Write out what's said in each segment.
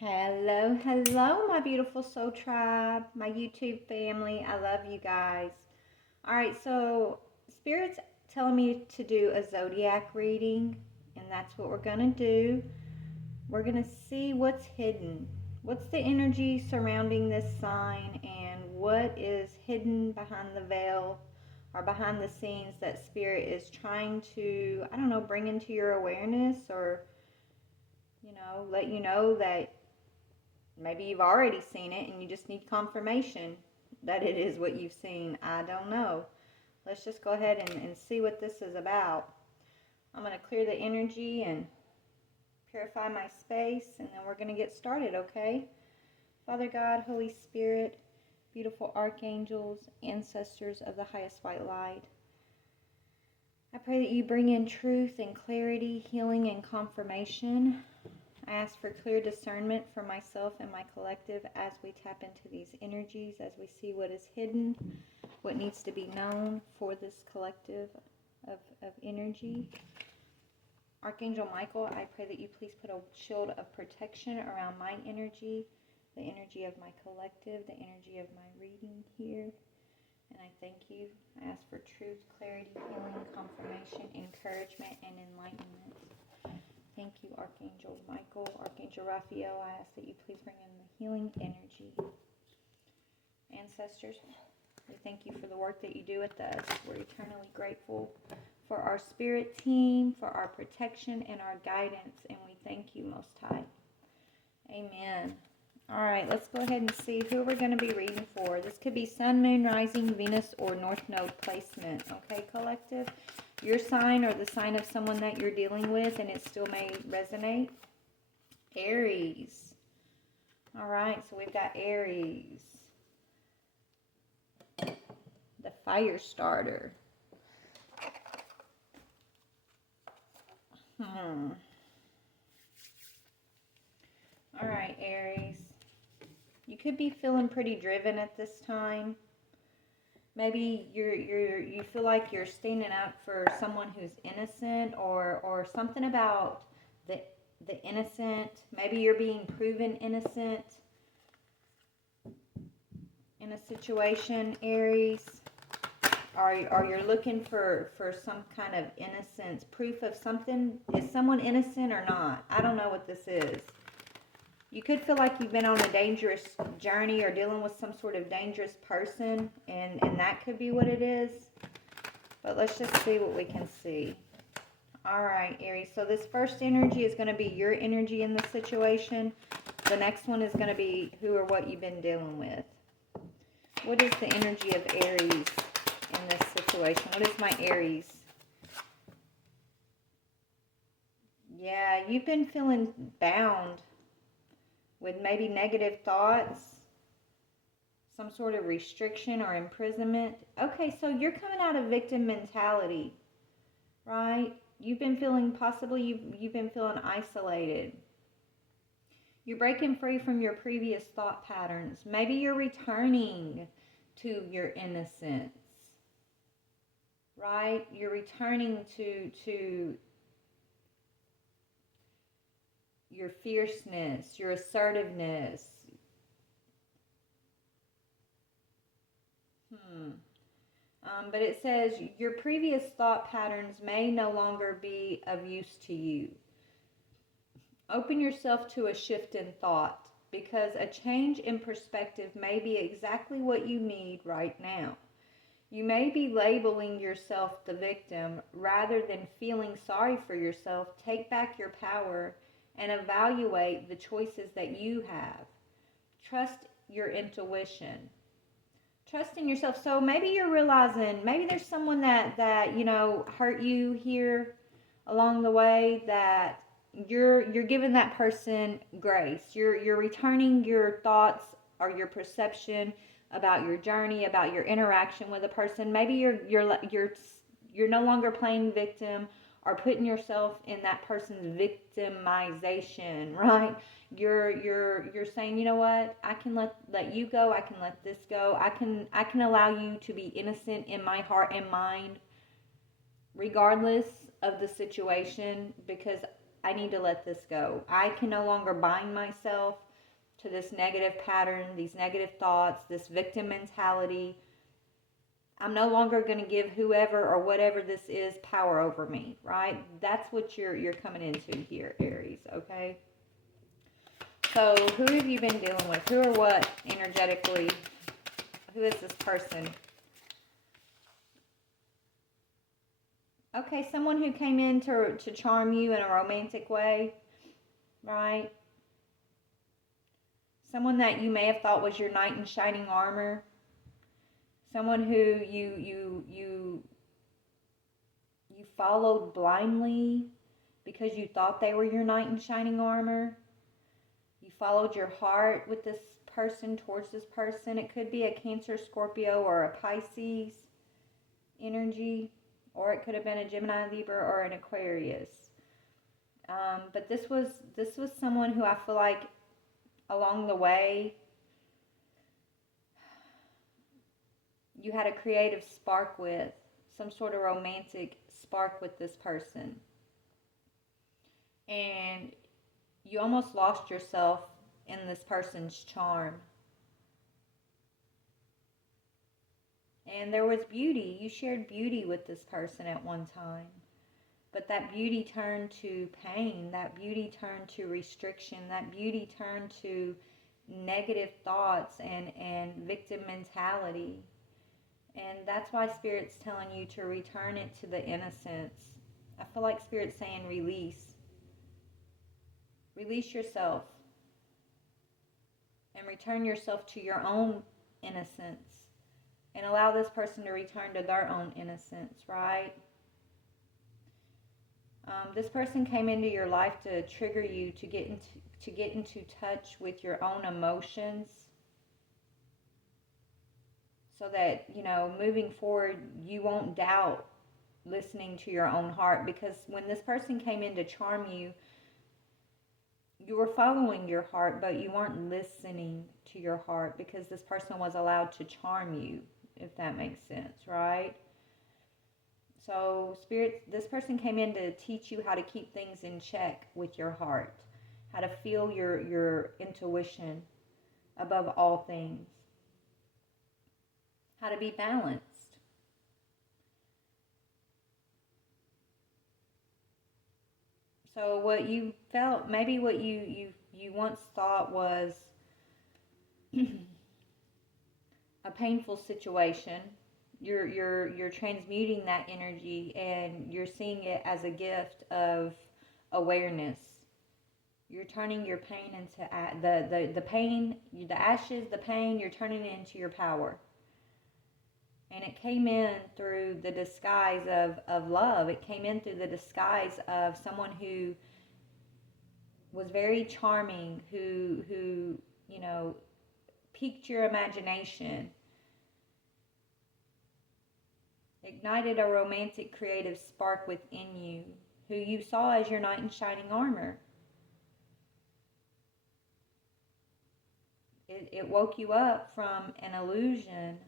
Hello, hello, my beautiful soul tribe, my YouTube family. I love you guys. All right, so Spirit's telling me to do a zodiac reading, and that's what we're going to do. We're going to see what's hidden. What's the energy surrounding this sign, and what is hidden behind the veil or behind the scenes that Spirit is trying to, I don't know, bring into your awareness or, let you know that maybe you've already seen it and you just need confirmation that it is what you've seen. I don't know. Let's just go ahead and see what this is about. I'm going to clear the energy and purify my space, and then we're going to get started, okay? Father God, Holy Spirit, beautiful archangels, ancestors of the highest white light, I pray that you bring in truth and clarity, healing and confirmation. I ask for clear discernment for myself and my collective as we tap into these energies, as we see what is hidden, what needs to be known for this collective of energy. Archangel Michael, I pray that you please put a shield of protection around my energy, the energy of my collective, the energy of my reading here. And I thank you. I ask for truth, clarity, healing, confirmation, encouragement, and enlightenment. Thank you, Archangel Michael. Archangel Raphael, I ask that you please bring in the healing energy. Ancestors, we thank you for the work that you do with us. We're eternally grateful for our spirit team, for our protection and our guidance, and we thank you, Most High. Amen. All right, let's go ahead and see who we're going to be reading for. This could be Sun, Moon, Rising, Venus, or North Node placement. Okay, collective? Your sign or the sign of someone that you're dealing with, and it still may resonate. Aries. All right, so we've got Aries. The fire starter. All right, Aries. You could be feeling pretty driven at this time. Maybe you feel like you're standing up for someone who's innocent, or something about the innocent. Maybe you're being proven innocent in a situation, Aries. Or you're looking for some kind of innocence, proof of something. Is someone innocent or not? I don't know what this is. You could feel like you've been on a dangerous journey or dealing with some sort of dangerous person, and that could be what it is. But let's just see what we can see. All right, Aries. So this first energy is going to be your energy in the situation. The next one is going to be who or what you've been dealing with. What is the energy of Aries in this situation? What is my Aries? Yeah, you've been feeling bound with maybe negative thoughts, some sort of restriction or imprisonment. Okay, so you're coming out of victim mentality, right? You've been feeling, possibly you've been feeling isolated. You're breaking free from your previous thought patterns. Maybe you're returning to your innocence, right? You're returning to your fierceness, your assertiveness. But it says your previous thought patterns may no longer be of use to you. Open yourself to a shift in thought, because a change in perspective may be exactly what you need right now. You may be labeling yourself the victim rather than feeling sorry for yourself. Take back your power and evaluate the choices that you have. Trust your intuition. Trust in yourself. So maybe you're realizing, maybe there's someone that hurt you here along the way, that you're giving that person grace. You're returning your thoughts or your perception about your journey, about your interaction with a person. Maybe you're no longer playing victim or putting yourself in that person's victimization, right? You're saying, you know what? I can let you go. I can let this go. I can allow you to be innocent in my heart and mind, regardless of the situation, because I need to let this go. I can no longer bind myself to this negative pattern, these negative thoughts, this victim mentality. I'm no longer going to give whoever or whatever this is power over me, right? That's what you're coming into here, Aries, okay? So who have you been dealing with? Who or what energetically? Who is this person? Okay, someone who came in to charm you in a romantic way, right? Someone that you may have thought was your knight in shining armor. Someone who you followed blindly because you thought they were your knight in shining armor. You followed your heart with this person, towards this person. It could be a Cancer, Scorpio, or a Pisces energy, or it could have been a Gemini, Libra, or an Aquarius. But this was someone who I feel like along the way you had a creative spark with, some sort of romantic spark with this person. And you almost lost yourself in this person's charm. And there was beauty. You shared beauty with this person at one time. But that beauty turned to pain. That beauty turned to restriction. That beauty turned to negative thoughts and victim mentality. And that's why Spirit's telling you to return it to the innocence. I feel like Spirit's saying release. Release yourself. And return yourself to your own innocence. And allow this person to return to their own innocence, right? This person came into your life to trigger you to get into touch with your own emotions, so that, you know, moving forward, you won't doubt listening to your own heart. Because when this person came in to charm you, you were following your heart, but you weren't listening to your heart because this person was allowed to charm you, if that makes sense, right? So, Spirit, this person came in to teach you how to keep things in check with your heart, how to feel your intuition above all things, how to be balanced. So what you felt, maybe what you once thought was a painful situation, you're transmuting that energy and you're seeing it as a gift of awareness. You're turning your pain into the pain, the ashes, the pain. You're turning it into your power. And it came in through the disguise of love. It came in through the disguise of someone who was very charming, who you know, piqued your imagination, ignited a romantic creative spark within you, who you saw as your knight in shining armor. It woke you up from an illusion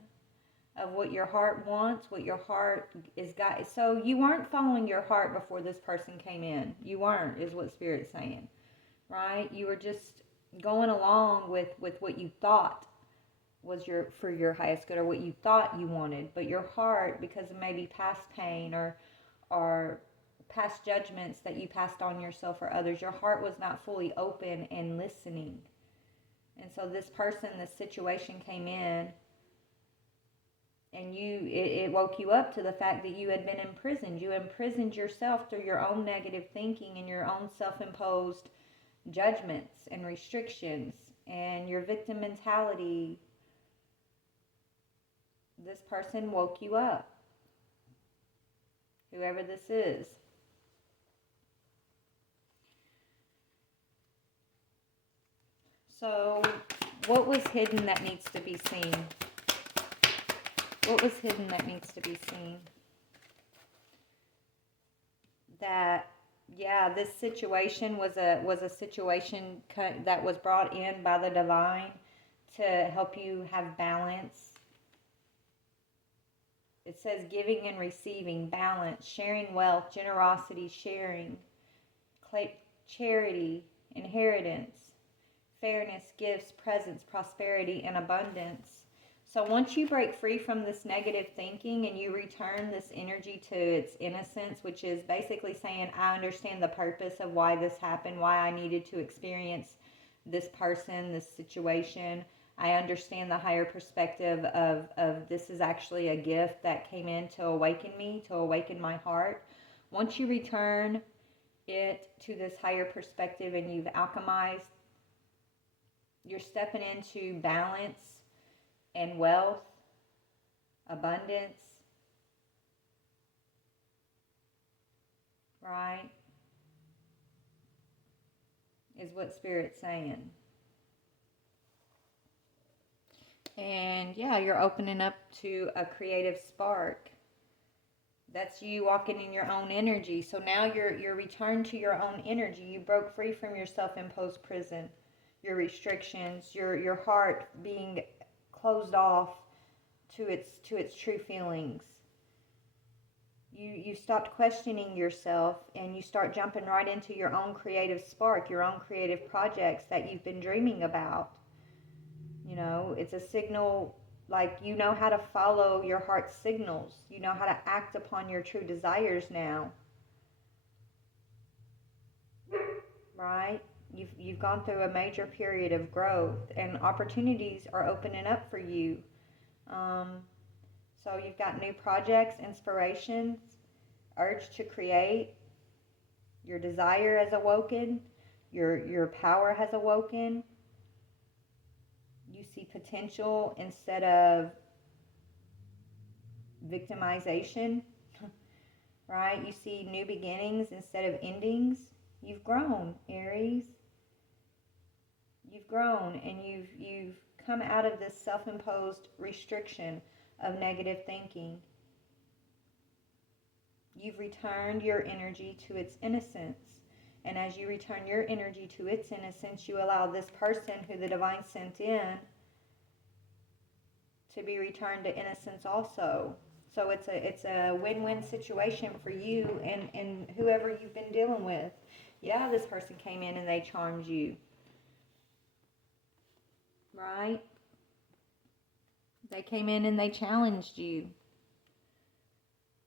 of what your heart wants, what your heart is got. So you weren't following your heart before this person came in. You weren't, is what Spirit's saying, right? You were just going along with what you thought was for your highest good, or what you thought you wanted. But your heart, because of maybe past pain or past judgments that you passed on yourself or others, your heart was not fully open and listening. And so this person, this situation came in, and it woke you up to the fact that you had been imprisoned. You imprisoned yourself through your own negative thinking and your own self-imposed judgments and restrictions and your victim mentality. This person woke you up, whoever this is. So, what was hidden that needs to be seen? What was hidden that needs to be seen? That, yeah, this situation was a situation that was brought in by the divine to help you have balance. It says giving and receiving, balance, sharing wealth, generosity, sharing, charity, inheritance, fairness, gifts, presence, prosperity, and abundance. So once you break free from this negative thinking and you return this energy to its innocence, which is basically saying, I understand the purpose of why this happened, why I needed to experience this person, this situation. I understand the higher perspective of this is actually a gift that came in to awaken me, to awaken my heart. Once you return it to this higher perspective and you've alchemized, you're stepping into balance and wealth, abundance, right? Is what Spirit's saying. And yeah, you're opening up to a creative spark. That's you walking in your own energy. So now you're returned to your own energy. You broke free from your self-imposed prison, your restrictions, your heart being closed off to its true feelings. You stopped questioning yourself and you start jumping right into your own creative spark, your own creative projects that you've been dreaming about. You know, it's a signal, like you know how to follow your heart's signals. You know how to act upon your true desires now. Right? You've gone through a major period of growth and opportunities are opening up for you. So you've got new projects, inspirations, urge to create. Your desire has awoken. Your power has awoken. You see potential instead of victimization, right? You see new beginnings instead of endings. You've grown, Aries. You've grown and you've come out of this self-imposed restriction of negative thinking. You've returned your energy to its innocence. And as you return your energy to its innocence, you allow this person who the divine sent in to be returned to innocence also. So it's a win-win situation for you and whoever you've been dealing with. Yeah, this person came in and they charmed you. Right? They came in and they challenged you.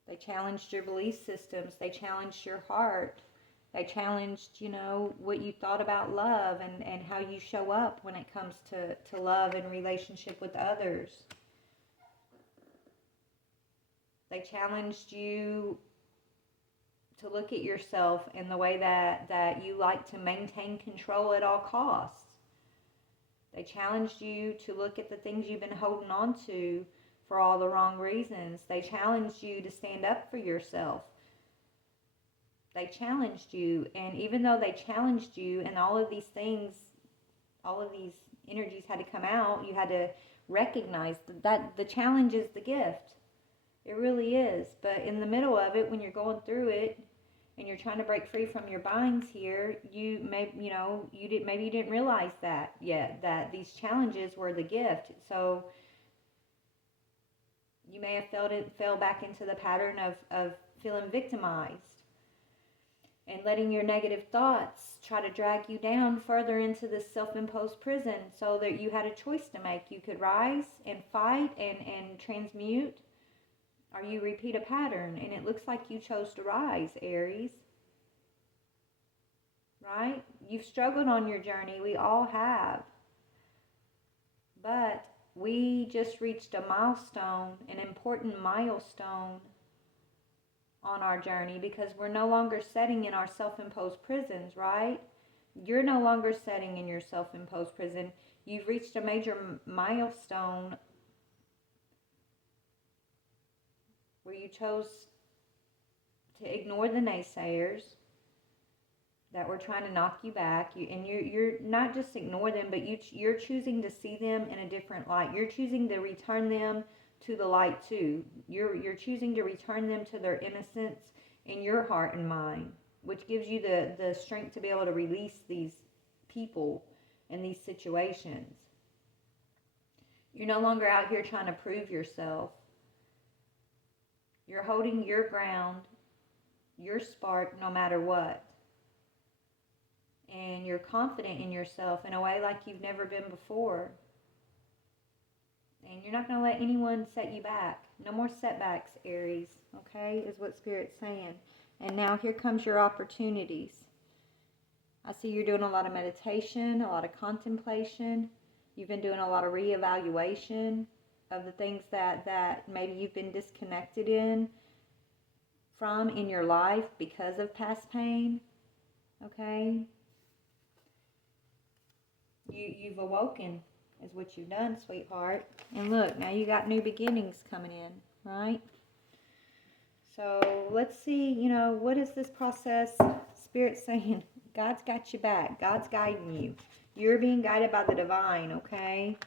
They challenged your belief systems. They challenged your heart. They challenged, you know, what you thought about love and how you show up when it comes to love and relationship with others. They challenged you to look at yourself in the way that you like to maintain control at all costs. They challenged you to look at the things you've been holding on to for all the wrong reasons. They challenged you to stand up for yourself. They challenged you, and even though they challenged you and all of these things, all of these energies had to come out, you had to recognize that the challenge is the gift. It really is. But in the middle of it, when you're going through it and you're trying to break free from your binds here, maybe you didn't realize that yet, that these challenges were the gift. So you may have fell back into the pattern of feeling victimized and letting your negative thoughts try to drag you down further into this self-imposed prison, so that you had a choice to make. You could rise and fight and transmute, or you repeat a pattern. And it looks like you chose to rise, Aries. Right? You've struggled on your journey. We all have. But we just reached a milestone, an important milestone on our journey, because we're no longer setting in our self-imposed prisons, right? You're no longer setting in your self-imposed prison. You've reached a major milestone where you chose to ignore the naysayers that were trying to knock you back. You're not just ignore them, but you're choosing to see them in a different light. You're choosing to return them to the light too. You're choosing to return them to their innocence in your heart and mind, which gives you the strength to be able to release these people and these situations. You're no longer out here trying to prove yourself. You're holding your ground, your spark, no matter what. and you're confident in yourself in a way like you've never been before. And you're not going to let anyone set you back. No more setbacks, Aries, okay, is what Spirit's saying. And now here comes your opportunities. I see you're doing a lot of meditation, a lot of contemplation. You've been doing a lot of reevaluation of the things that maybe you've been disconnected from in your life because of past pain, okay? You've awoken is what you've done, sweetheart. And look, now you got new beginnings coming in, right? So let's see, what is this process? Spirit saying, God's got you back. God's guiding you. You're being guided by the divine, okay?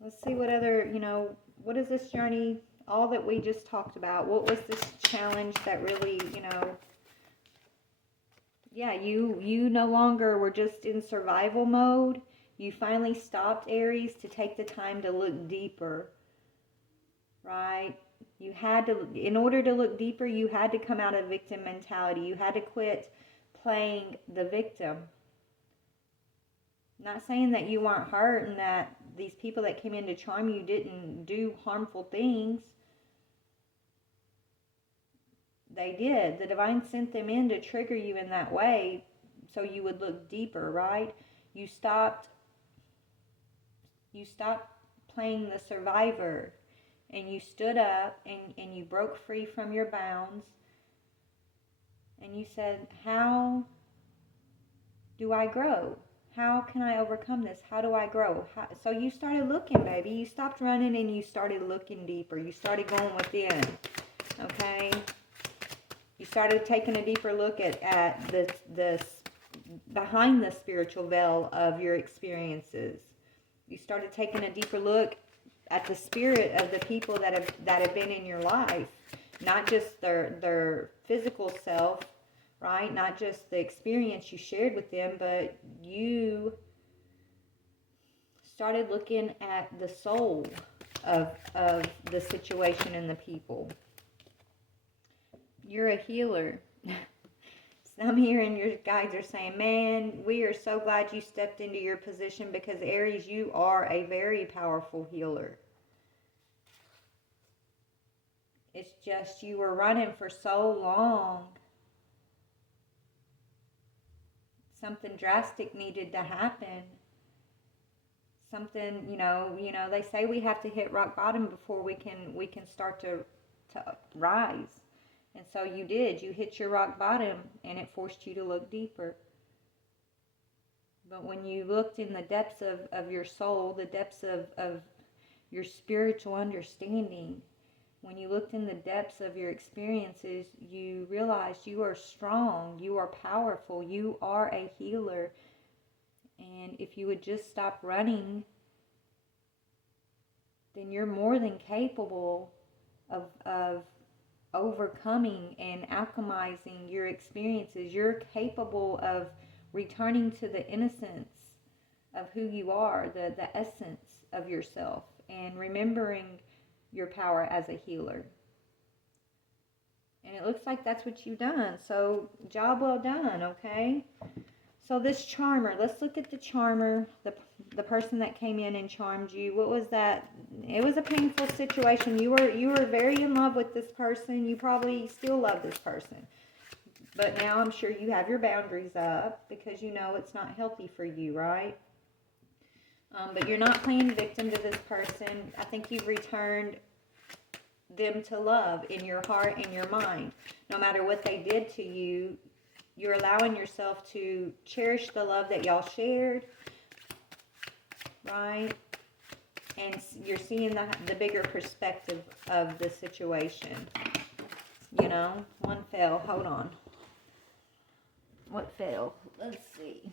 Let's see what other, what is this journey, all that we just talked about? What was this challenge that really, yeah, you no longer were just in survival mode. You finally stopped, Aries, to take the time to look deeper, right? You had to, in order to look deeper, you had to come out of victim mentality. You had to quit playing the victim. Not saying that you weren't hurt and that these people that came in to charm you didn't do harmful things. They did. The divine sent them in to trigger you in that way so you would look deeper, right? You stopped playing the survivor, and you stood up and you broke free from your bounds, and you said, how do I grow? How can I overcome this? How do I grow? So you started looking, baby. You stopped running and you started looking deeper. You started going within, okay? You started taking a deeper look at the behind the spiritual veil of your experiences. You started taking a deeper look at the spirit of the people that have been in your life, not just their physical self, right? Not just the experience you shared with them, but you started looking at the soul of the situation and the people. You're a healer. Some here in your guides are saying, man, we are so glad you stepped into your position, because Aries, you are a very powerful healer. It's just you were running for so long. Something drastic needed to happen. Something, they say we have to hit rock bottom before we can start to rise. And so you did. You hit your rock bottom, and it forced you to look deeper. But when you looked in the depths of your soul, the depths of your spiritual understanding, when you looked in the depths of your experiences, you realized you are strong, you are powerful, you are a healer. And if you would just stop running, then you're more than capable of overcoming and alchemizing your experiences. You're capable of returning to the innocence of who you are, the essence of yourself, and remembering your power as a healer. And it looks like that's what you've done. So job well done, okay? So this charmer, let's look at the charmer, the person that came in and charmed you. What was that? It was a painful situation. You were very in love with this person. You probably still love this person. But now I'm sure you have your boundaries up because you know it's not healthy for you, right? But you're not playing victim to this person. I think you've returned them to love in your heart and your mind. No matter what they did to you, you're allowing yourself to cherish the love that y'all shared, right? And you're seeing the bigger perspective of the situation. One fell. Hold on. What fell? Let's see.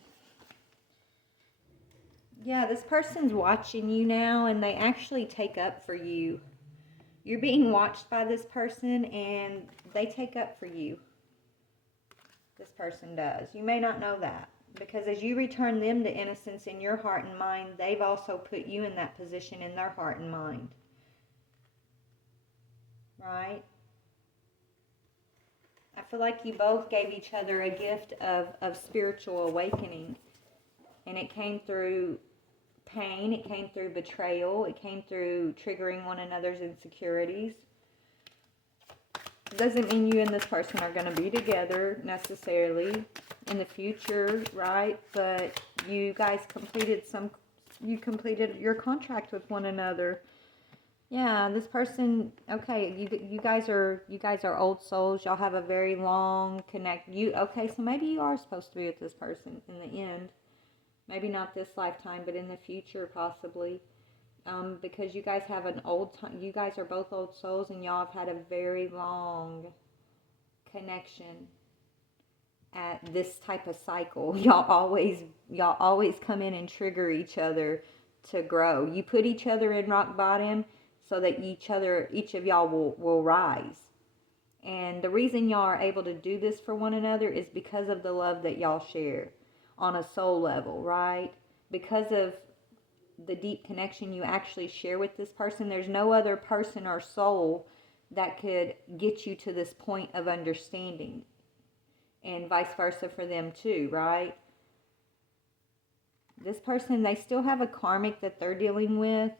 Yeah, this person's watching you now, and they actually take up for you. You're being watched by this person, and they take up for you. This person does. You may not know that, because as you return them to innocence in your heart and mind, they've also put you in that position in their heart and mind. Right? I feel like you both gave each other a gift of spiritual awakening. And it came through pain, it came through betrayal, it came through triggering one another's insecurities. Doesn't mean you and this person are going to be together necessarily in the future, right? But you guys completed your contract with one another. Yeah, this person, okay, you guys are old souls. Y'all have a very long okay, so maybe you are supposed to be with this person in the end. Maybe not this lifetime, but in the future possibly. Because you guys have you guys are both old souls, and y'all have had a very long connection at this type of cycle. Y'all always come in and trigger each other to grow. You put each other in rock bottom so that each of y'all will rise. And the reason y'all are able to do this for one another is because of the love that y'all share on a soul level, right? Because of the deep connection you actually share with this person. There's no other person or soul that could get you to this point of understanding, and vice versa for them too, right? This person, they still have a karmic that they're dealing with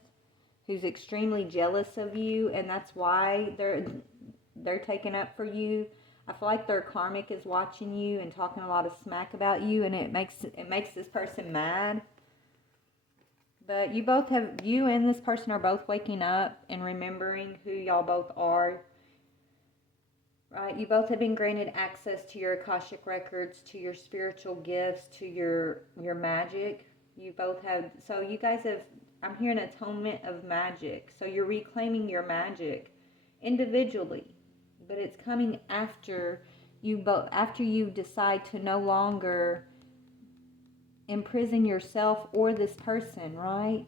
who's extremely jealous of you, and that's why they're taking up for you. I feel like their karmic is watching you and talking a lot of smack about you, and it makes this person mad. But you and this person are both waking up and remembering who y'all both are. Right? You both have been granted access to your Akashic records, to your spiritual gifts, to your magic. You both have, so you guys have, I'm hearing atonement of magic. So you're reclaiming your magic individually. But it's coming after you decide to no longer imprison yourself or this person, right?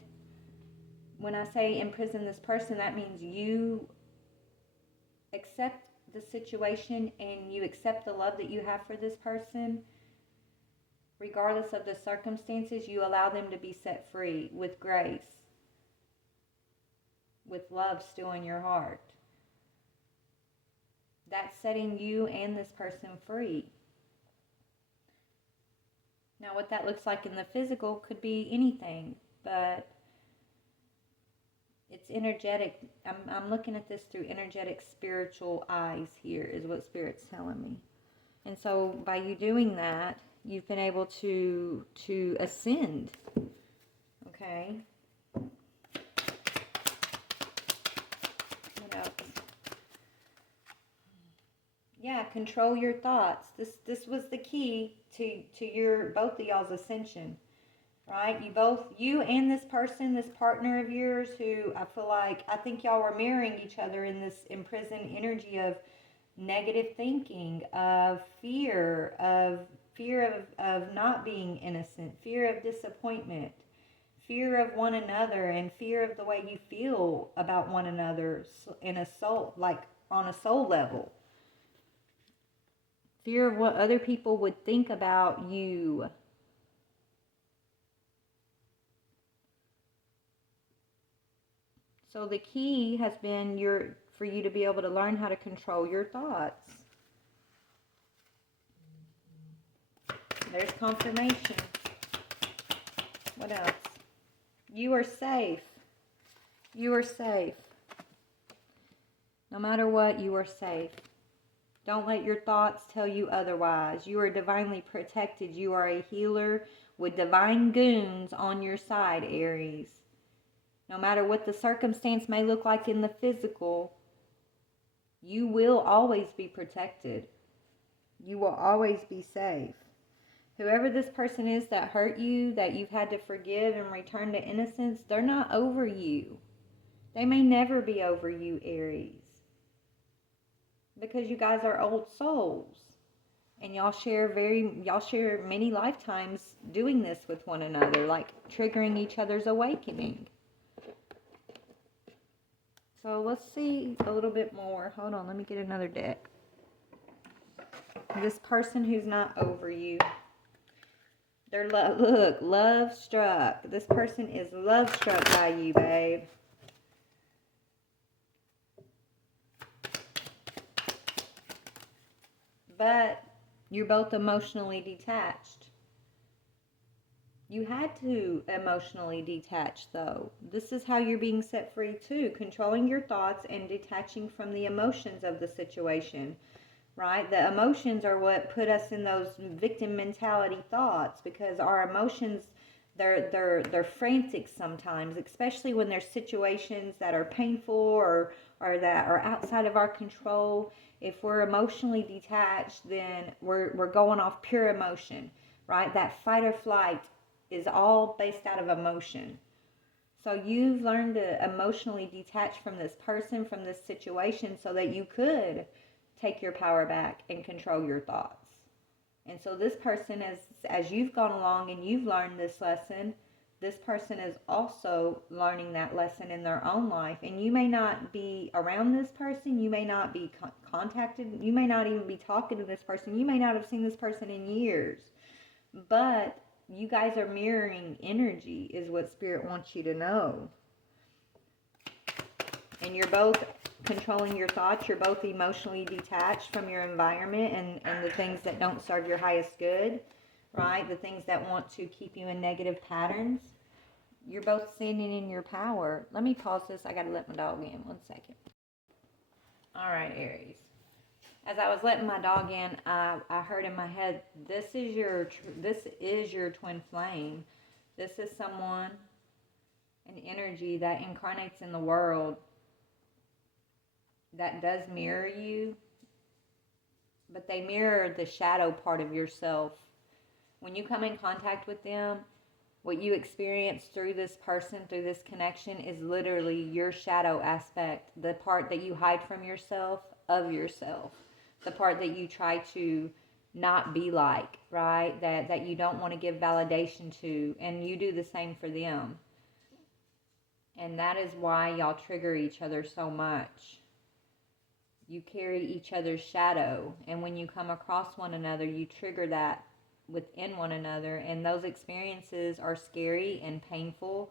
When I say imprison this person, that means you accept the situation and you accept the love that you have for this person. Regardless of the circumstances, you allow them to be set free with grace, with love still in your heart. That's setting you and this person free. Now, what that looks like in the physical could be anything, but it's energetic. I'm looking at this through energetic spiritual eyes here, is what Spirit's telling me. And so by you doing that, you've been able to ascend. Okay? What else? Yeah, control your thoughts. This was the key to your both of y'all's ascension. Right? You and this person, this partner of yours, who I think y'all were mirroring each other in this imprisoned energy of negative thinking, of fear of not being innocent, fear of disappointment, fear of one another, and fear of the way you feel about one another in a soul, like on a soul level. Fear of what other people would think about you. So the key has been for you to be able to learn how to control your thoughts. There's confirmation. What else? You are safe. You are safe. No matter what, you are safe. Don't let your thoughts tell you otherwise. You are divinely protected. You are a healer with divine goons on your side, Aries. No matter what the circumstance may look like in the physical, you will always be protected. You will always be safe. Whoever this person is that hurt you, that you've had to forgive and return to innocence, they're not over you. They may never be over you, Aries. Because you guys are old souls. And y'all share many lifetimes doing this with one another, like triggering each other's awakening. So let's see a little bit more. Hold on, let me get another deck. This person who's not over you. They're love struck. This person is love struck by you, babe. but you're both emotionally detached. You had to emotionally detach, though. This is how you're being set free, too. Controlling your thoughts and detaching from the emotions of the situation, right? The emotions are what put us in those victim mentality thoughts, because our emotions, they're frantic sometimes, especially when there's situations that are painful or that are outside of our control. If we're emotionally detached, then we're going off pure emotion, right? That fight or flight is all based out of emotion. So you've learned to emotionally detach from this person, from this situation, so that you could take your power back and control your thoughts. And so this person, as you've gone along and you've learned this lesson, this person is also learning that lesson in their own life. And you may not be around this person, you may not be contacted, you may not even be talking to this person, you may not have seen this person in years, but you guys are mirroring energy, is what Spirit wants you to know. And you're both controlling your thoughts. You're both emotionally detached from your environment and the things that don't serve your highest good, right? The things that want to keep you in negative patterns. You're both standing in your power. Let me pause this. I got to let my dog in. 1 second. All right, Aries. As I was letting my dog in, I heard in my head, this is your twin flame. This is someone, an energy that incarnates in the world that does mirror you, but they mirror the shadow part of yourself. When you come in contact with them, what you experience through this person, through this connection, is literally your shadow aspect, the part that you hide from yourself, of yourself, the part that you try to not be like, right? That you don't want to give validation to, and you do the same for them. And that is why y'all trigger each other so much. You carry each other's shadow, and when you come across one another, you trigger that within one another, and those experiences are scary and painful,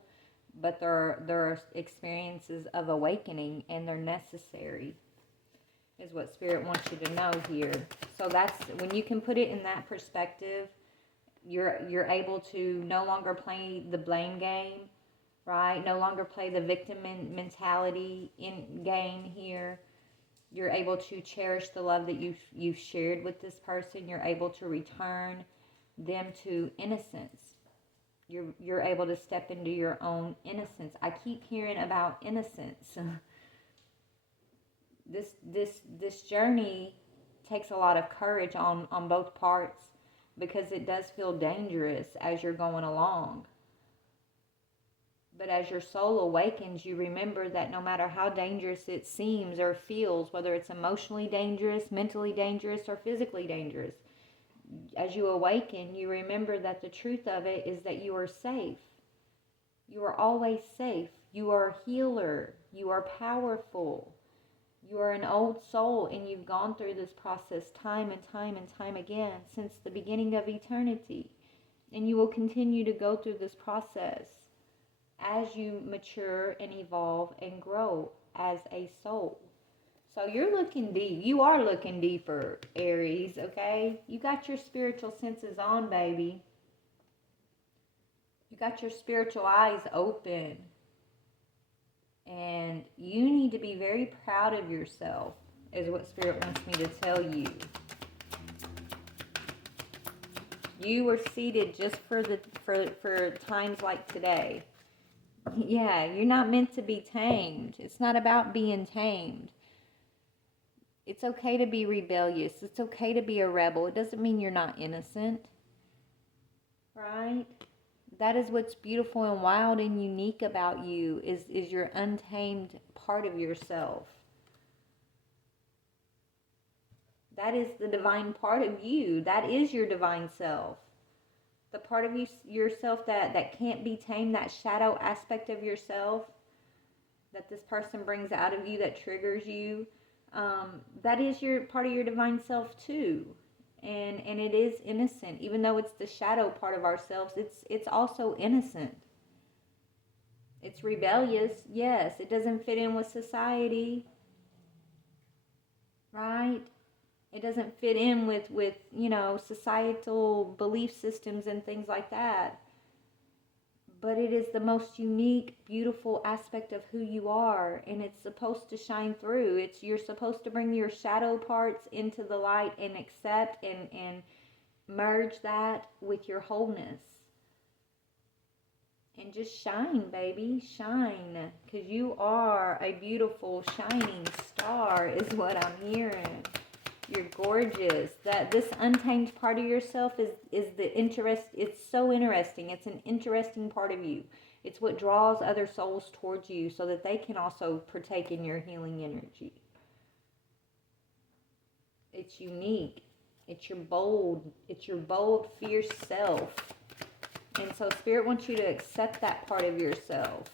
but they're experiences of awakening, and they're necessary, is what Spirit wants you to know here. So that's when you can put it in that perspective, you're able to no longer play the blame game, right? No longer play the victim mentality game here. You're able to cherish the love that you've shared with this person. You're able to return them to innocence. You're able to step into your own innocence. I keep hearing about innocence. This journey takes a lot of courage on both parts, because it does feel dangerous as you're going along. But as your soul awakens, you remember that no matter how dangerous it seems or feels, whether it's emotionally dangerous, mentally dangerous, or physically dangerous, as you awaken, you remember that the truth of it is that you are safe. You are always safe. You are a healer. You are powerful. You are an old soul, and you've gone through this process time and time and time again since the beginning of eternity. And you will continue to go through this process as you mature and evolve and grow as a soul. So you're looking deep. You are looking deeper, Aries, okay? You got your spiritual senses on, baby. You got your spiritual eyes open. And you need to be very proud of yourself, is what Spirit wants me to tell you. You were seated just for times like today. Yeah, you're not meant to be tamed. It's not about being tamed. It's okay to be rebellious. It's okay to be a rebel. It doesn't mean you're not innocent. Right? That is what's beautiful and wild and unique about you, is your untamed part of yourself. That is the divine part of you. That is your divine self. The part of yourself that can't be tamed, that shadow aspect of yourself that this person brings out of you, that triggers you, that is your part of your divine self too. And it is innocent. Even though it's the shadow part of ourselves, it's also innocent. It's rebellious, yes. It doesn't fit in with society, right? It doesn't fit in with, you know, societal belief systems and things like that. But it is the most unique, beautiful aspect of who you are, and it's supposed to shine through. You're supposed to bring your shadow parts into the light and accept and merge that with your wholeness. And just shine, baby, shine. Because you are a beautiful, shining star is what I'm hearing. You're gorgeous. That this untamed part of yourself is the interest. It's so interesting. It's an interesting part of you. It's what draws other souls towards you so that they can also partake in your healing energy. It's unique. It's your bold, fierce self. And so Spirit wants you to accept that part of yourself.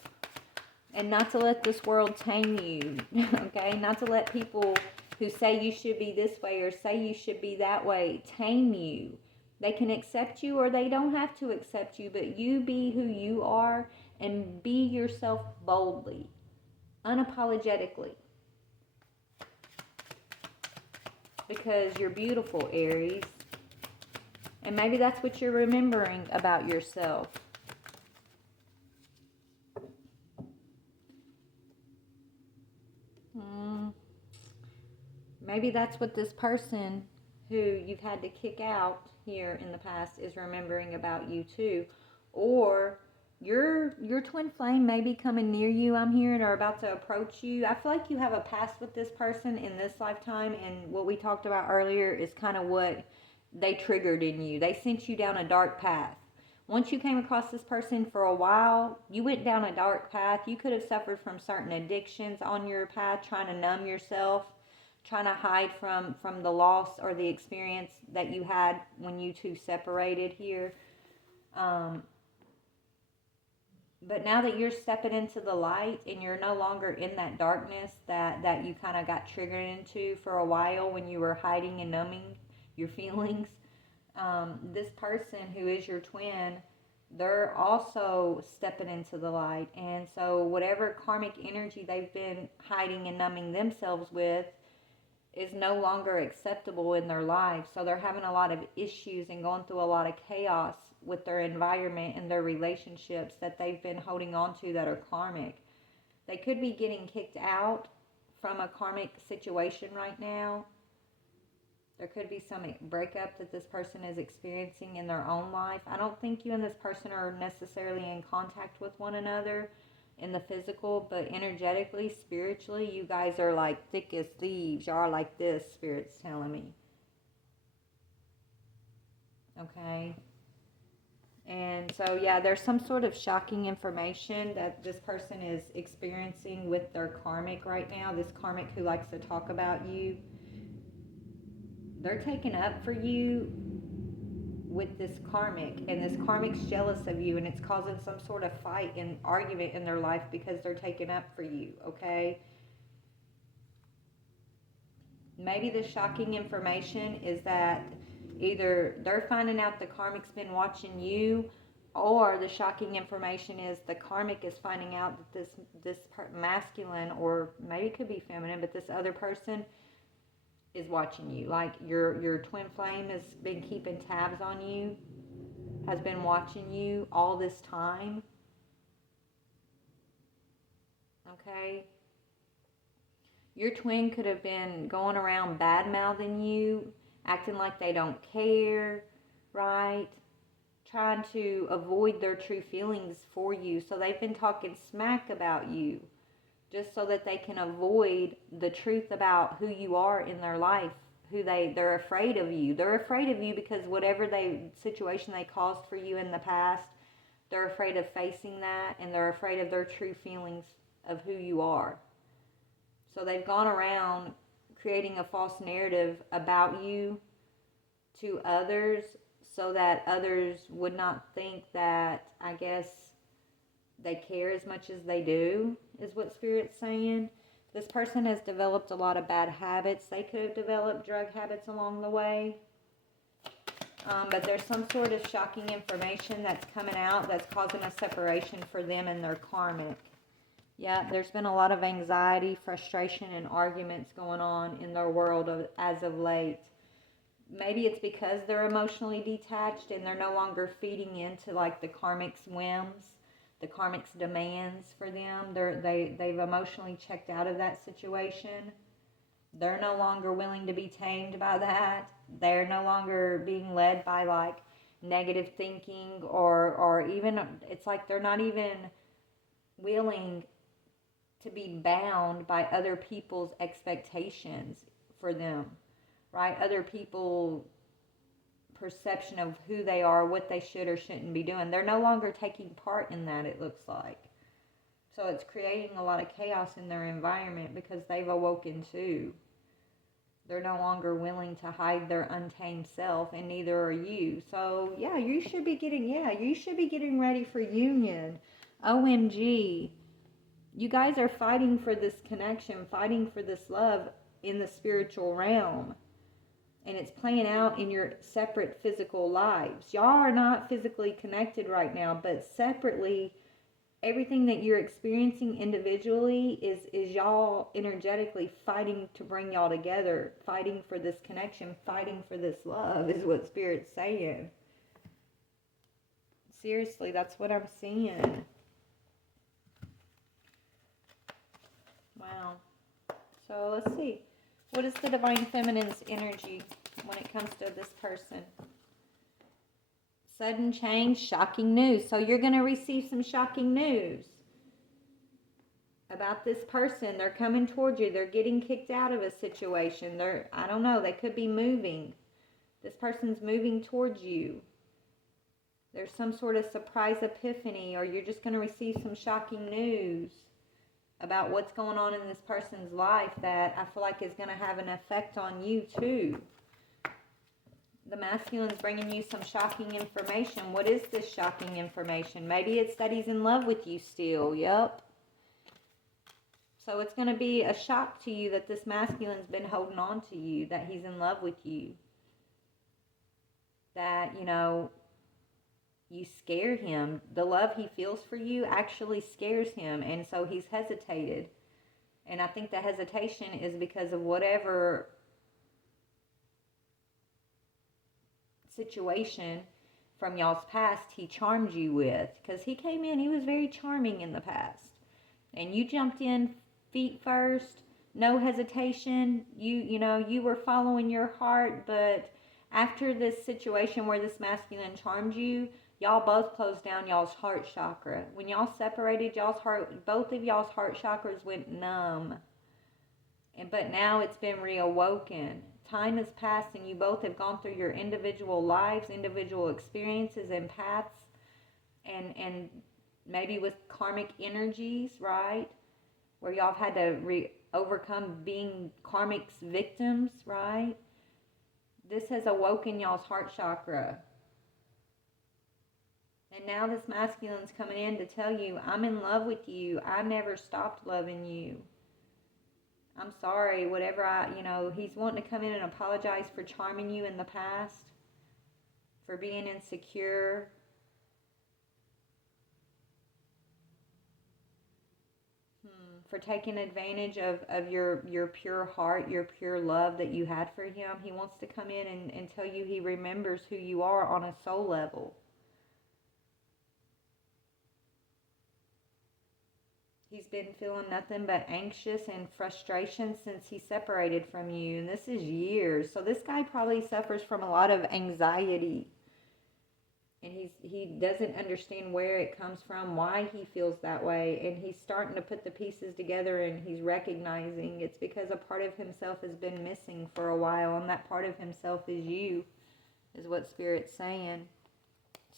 And not to let this world tame you. Okay? Not to let people who say you should be this way or say you should be that way tame you. They can accept you or they don't have to accept you, but you be who you are and be yourself boldly, unapologetically. Because you're beautiful, Aries. And maybe that's what you're remembering about yourself. Maybe that's what this person who you've had to kick out here in the past is remembering about you too. Or your twin flame may be coming near you, I'm hearing, or about to approach you. I feel like you have a past with this person in this lifetime, and what we talked about earlier is kind of what they triggered in you. They sent you down a dark path. Once you came across this person for a while, you went down a dark path. You could have suffered from certain addictions on your path, trying to numb yourself, trying to hide from the loss or the experience that you had when you two separated here. But now that you're stepping into the light and you're no longer in that darkness that you kind of got triggered into for a while when you were hiding and numbing your feelings, this person who is your twin, they're also stepping into the light. And so whatever karmic energy they've been hiding and numbing themselves with is no longer acceptable in their life. So they're having a lot of issues and going through a lot of chaos with their environment and their relationships that they've been holding on to that are karmic. They could be getting kicked out from a karmic situation right now. There could be some breakup that this person is experiencing in their own life. I don't think you and this person are necessarily in contact with one another in the physical, but energetically, spiritually, you guys are like thick as thieves. You are like this, Spirit's telling me. Okay? And so, yeah, there's some sort of shocking information that this person is experiencing with their karmic right now. This karmic who likes to talk about you. They're taking up for you with this karmic, and this karmic's jealous of you, and it's causing some sort of fight and argument in their life because they're taking up for you, okay? Maybe the shocking information is that either they're finding out the karmic's been watching you, or the shocking information is the karmic is finding out that this masculine, or maybe it could be feminine, but this other person is watching you. Like your twin flame has been keeping tabs on you, has been watching you all this time. Okay? Your twin could have been going around bad-mouthing you, acting like they don't care, right? Trying to avoid their true feelings for you. So they've been talking smack about you just so that they can avoid the truth about who you are in their life. They're afraid of you. They're afraid of you because whatever situation they caused for you in the past, they're afraid of facing that, and they're afraid of their true feelings of who you are. So they've gone around creating a false narrative about you to others so that others would not think that, I guess, they care as much as they do, is what Spirit's saying. This person has developed a lot of bad habits. They could have developed drug habits along the way. But there's some sort of shocking information that's coming out that's causing a separation for them and their karmic. Yeah, there's been a lot of anxiety, frustration, and arguments going on in their world as of late. Maybe it's because they're emotionally detached and they're no longer feeding into like the karmic's whims, the karmic's demands for them. They've emotionally checked out of that situation. They're no longer willing to be tamed by that. They're no longer being led by like negative thinking, or even, it's like they're not even willing to be bound by other people's expectations for them, right? Other people's perception of who they are, what they should or shouldn't be doing. They're no longer taking part in that, it looks like. So it's creating a lot of chaos in their environment because they've awoken too. They're no longer willing to hide their untamed self, and neither are you. So yeah, you should be getting ready for union. OMG. You guys are fighting for this connection, fighting for this love in the spiritual realm. And it's playing out in your separate physical lives. Y'all are not physically connected right now, but separately, everything that you're experiencing individually is y'all energetically fighting to bring y'all together, fighting for this connection, fighting for this love, is what Spirit's saying. Seriously, that's what I'm seeing. Wow. So let's see. What is the Divine Feminine's energy when it comes to this person? Sudden change, shocking news. So you're going to receive some shocking news about this person. They're coming toward you. They're getting kicked out of a situation. I don't know, they could be moving. This person's moving towards you. There's some sort of surprise epiphany, or you're just going to receive some shocking news about what's going on in this person's life that I feel like is going to have an effect on you too. The masculine's bringing you some shocking information. What is this shocking information? Maybe it's that he's in love with you still. Yep. So it's going to be a shock to you that this masculine's been holding on to you, that he's in love with you. That, you scare him. The love he feels for you actually scares him, and so he's hesitated. And I think the hesitation is because of whatever situation from y'all's past he charmed you with. Because he came in, he was very charming in the past. And you jumped in feet first, no hesitation. You were following your heart, but after this situation where this masculine charmed you, y'all both closed down y'all's heart chakra. When y'all separated, both of y'all's heart chakras went numb. But now it's been reawoken. Time has passed and you both have gone through your individual lives, individual experiences and paths, and maybe with karmic energies, right? Where y'all have had to overcome being karmic's victims, right? This has awoken y'all's heart chakra. And now this masculine's coming in to tell you, I'm in love with you. I never stopped loving you. I'm sorry, whatever he's wanting to come in and apologize for charming you in the past, for being insecure. For taking advantage of your pure heart, your pure love that you had for him. He wants to come in and tell you he remembers who you are on a soul level. He's been feeling nothing but anxious and frustration since he separated from you. And this is years. So this guy probably suffers from a lot of anxiety. And he doesn't understand where it comes from, why he feels that way. And he's starting to put the pieces together, and he's recognizing it's because a part of himself has been missing for a while. And that part of himself is you, is what Spirit's saying.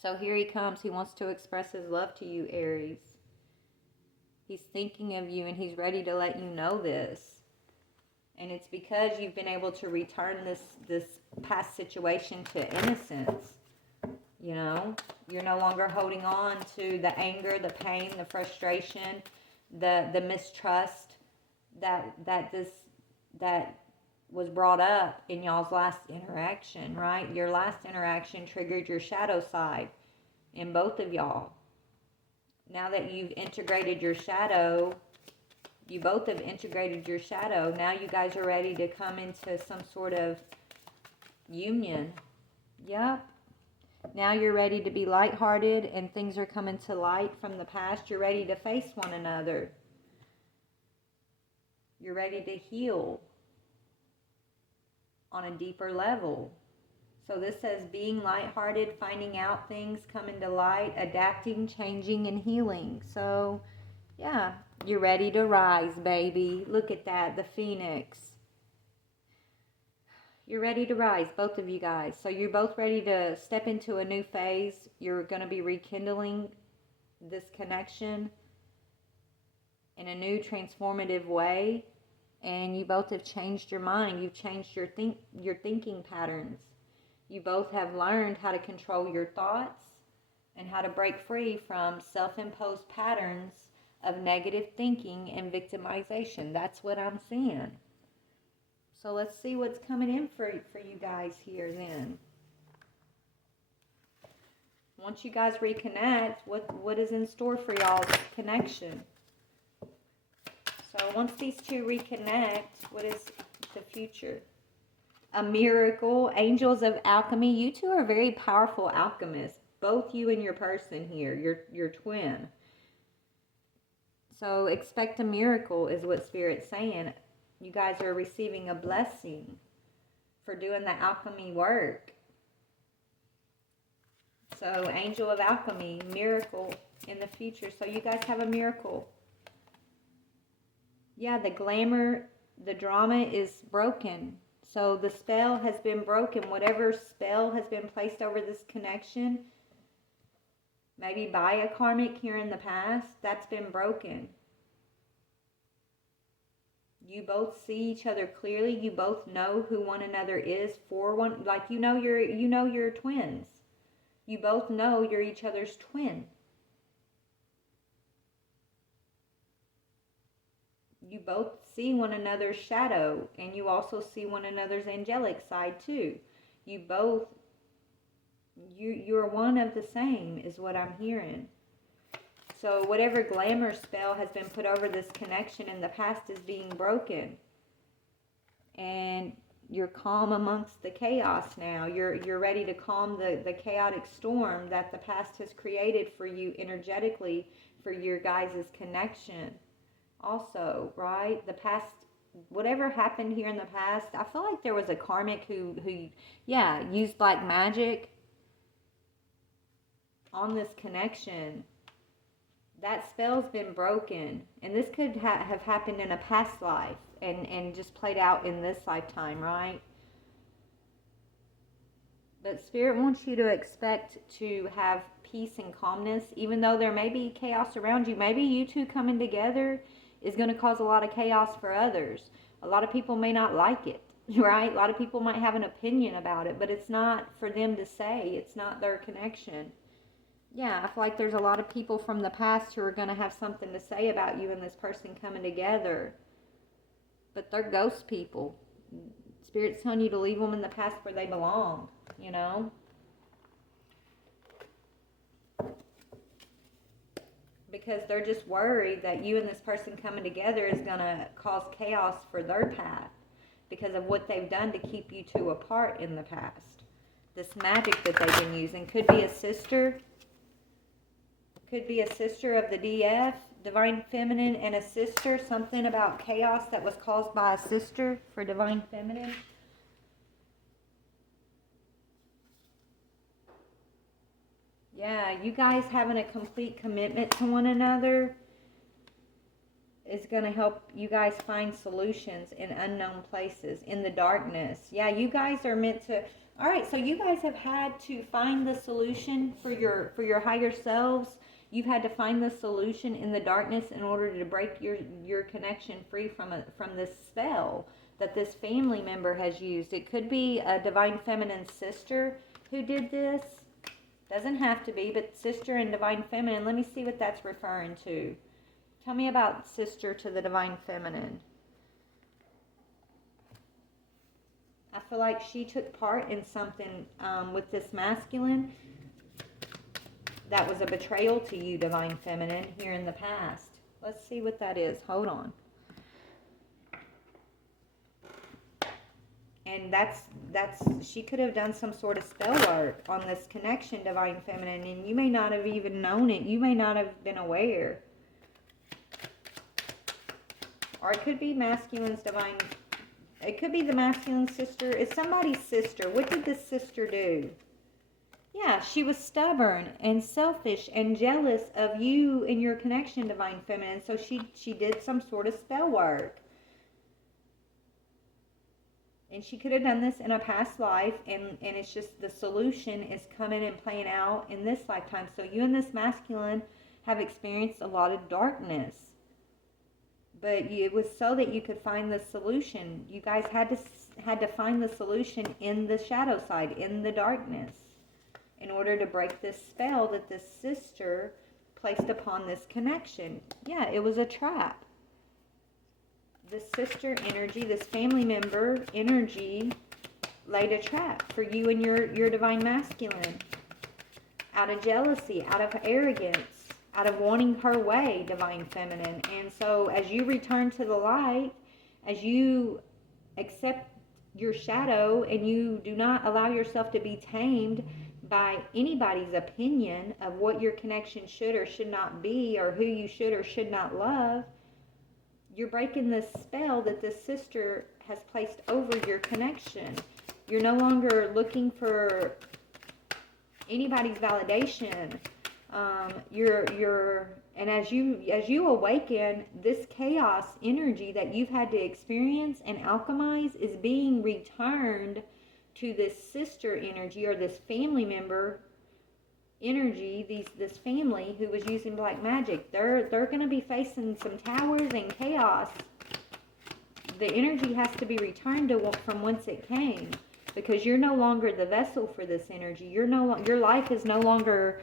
So here he comes. He wants to express his love to you, Aries. He's thinking of you, and he's ready to let you know this. And it's because you've been able to return this past situation to innocence. You're no longer holding on to the anger, the pain, the frustration, the mistrust that was brought up in y'all's last interaction, right? Your last interaction triggered your shadow side in both of y'all. Now that you've integrated your shadow You both have integrated your shadow. Now you guys are ready to come into some sort of union. Yep. Now you're ready to be lighthearted and things are coming to light from the past. You're ready to face one another. You're ready to heal on a deeper level. So this says being lighthearted, finding out things, coming to light, adapting, changing, and healing. So, yeah, you're ready to rise, baby. Look at that, the phoenix. You're ready to rise, both of you guys. So you're both ready to step into a new phase. You're going to be rekindling this connection in a new transformative way. And you both have changed your mind. You've changed your thinking patterns. You both have learned how to control your thoughts and how to break free from self-imposed patterns of negative thinking and victimization. That's what I'm seeing. So let's see what's coming in for you guys here then. Once you guys reconnect, what is in store for y'all's connection? So once these two reconnect, what is the future? A miracle, angels of alchemy. You two are very powerful alchemists. Both you and your person here, your twin. So expect a miracle is what Spirit's saying. You guys are receiving a blessing for doing the alchemy work. So angel of alchemy, miracle in the future. So you guys have a miracle. Yeah, the glamour, the drama is broken. So the spell has been broken. Whatever spell has been placed over this connection, maybe by a karmic here in the past, that's been broken. You both see each other clearly. You both know who one another is for one. Like you know you're twins. You both know you're each other's twin. You both see one another's shadow, and you also see one another's angelic side too. You're one of the same is what I'm hearing. So whatever glamour spell has been put over this connection in the past is being broken. And you're calm amongst the chaos now. You're ready to calm the chaotic storm that the past has created for you energetically for your guys' connection. Also, right? The past, whatever happened here in the past, I feel like there was a karmic who used black magic on this connection. That spell's been broken, and this could have happened in a past life and just played out in this lifetime, right? But Spirit wants you to expect to have peace and calmness, even though there may be chaos around you. Maybe you two coming together is going to cause a lot of chaos for others. A lot of people may not like it, right? A lot of people might have an opinion about it, but it's not for them to say. It's not their connection. Yeah, I feel like there's a lot of people from the past who are going to have something to say about you and this person coming together. But they're ghost people. Spirit's telling you to leave them in the past where they belong, you know? Because they're just worried that you and this person coming together is going to cause chaos for their path because of what they've done to keep you two apart in the past. This magic that they've been using could be a sister. Could be a sister of the DF, Divine Feminine, and a sister. Something about chaos that was caused by a sister for Divine Feminine. Yeah, you guys having a complete commitment to one another is going to help you guys find solutions in unknown places, in the darkness. Yeah, you guys are meant to... All right, so you guys have had to find the solution for your higher selves. You've had to find the solution in the darkness in order to break your connection free from this spell that this family member has used. It could be a Divine Feminine sister who did this. Doesn't have to be, but sister and Divine Feminine. Let me see what that's referring to. Tell me about sister to the Divine Feminine. I feel like she took part in something with this masculine that was a betrayal to you, Divine Feminine, here in the past. Let's see what that is. Hold on. And she could have done some sort of spell work on this connection, Divine Feminine, and you may not have even known it. You may not have been aware. Or it could be masculine's divine. It could be the masculine sister. It's somebody's sister. What did this sister do? Yeah, she was stubborn and selfish and jealous of you and your connection, Divine Feminine. So she did some sort of spell work. And she could have done this in a past life, and it's just the solution is coming and playing out in this lifetime. So you and this masculine have experienced a lot of darkness. But it was so that you could find the solution. You guys had to find the solution in the shadow side, in the darkness, in order to break this spell that this sister placed upon this connection. Yeah, it was a trap. This sister energy, this family member energy laid a trap for you and your divine masculine. Out of jealousy, out of arrogance, out of wanting her way, Divine Feminine. And so as you return to the light, as you accept your shadow and you do not allow yourself to be tamed by anybody's opinion of what your connection should or should not be, or who you should or should not love, you're breaking this spell that this sister has placed over your connection. You're no longer looking for anybody's validation. And as you awaken, this chaos energy that you've had to experience and alchemize is being returned to this sister energy, or this family member energy, this family who was using black magic. They're going to be facing some towers and chaos. The energy has to be returned from whence it came, because you're no longer the vessel for this energy. Your life is no longer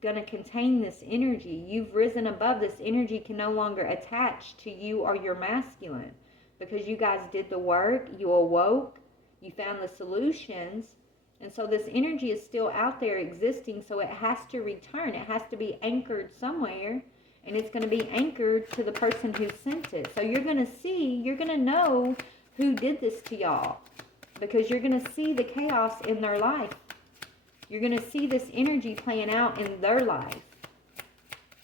going to contain this energy. You've risen above. This energy can no longer attach to you or your masculine, because you guys did the work. You awoke. You found the solutions. And so this energy is still out there existing, so it has to return. It has to be anchored somewhere, and it's going to be anchored to the person who sent it. So you're going to know who did this to y'all, because you're going to see the chaos in their life. You're going to see this energy playing out in their life.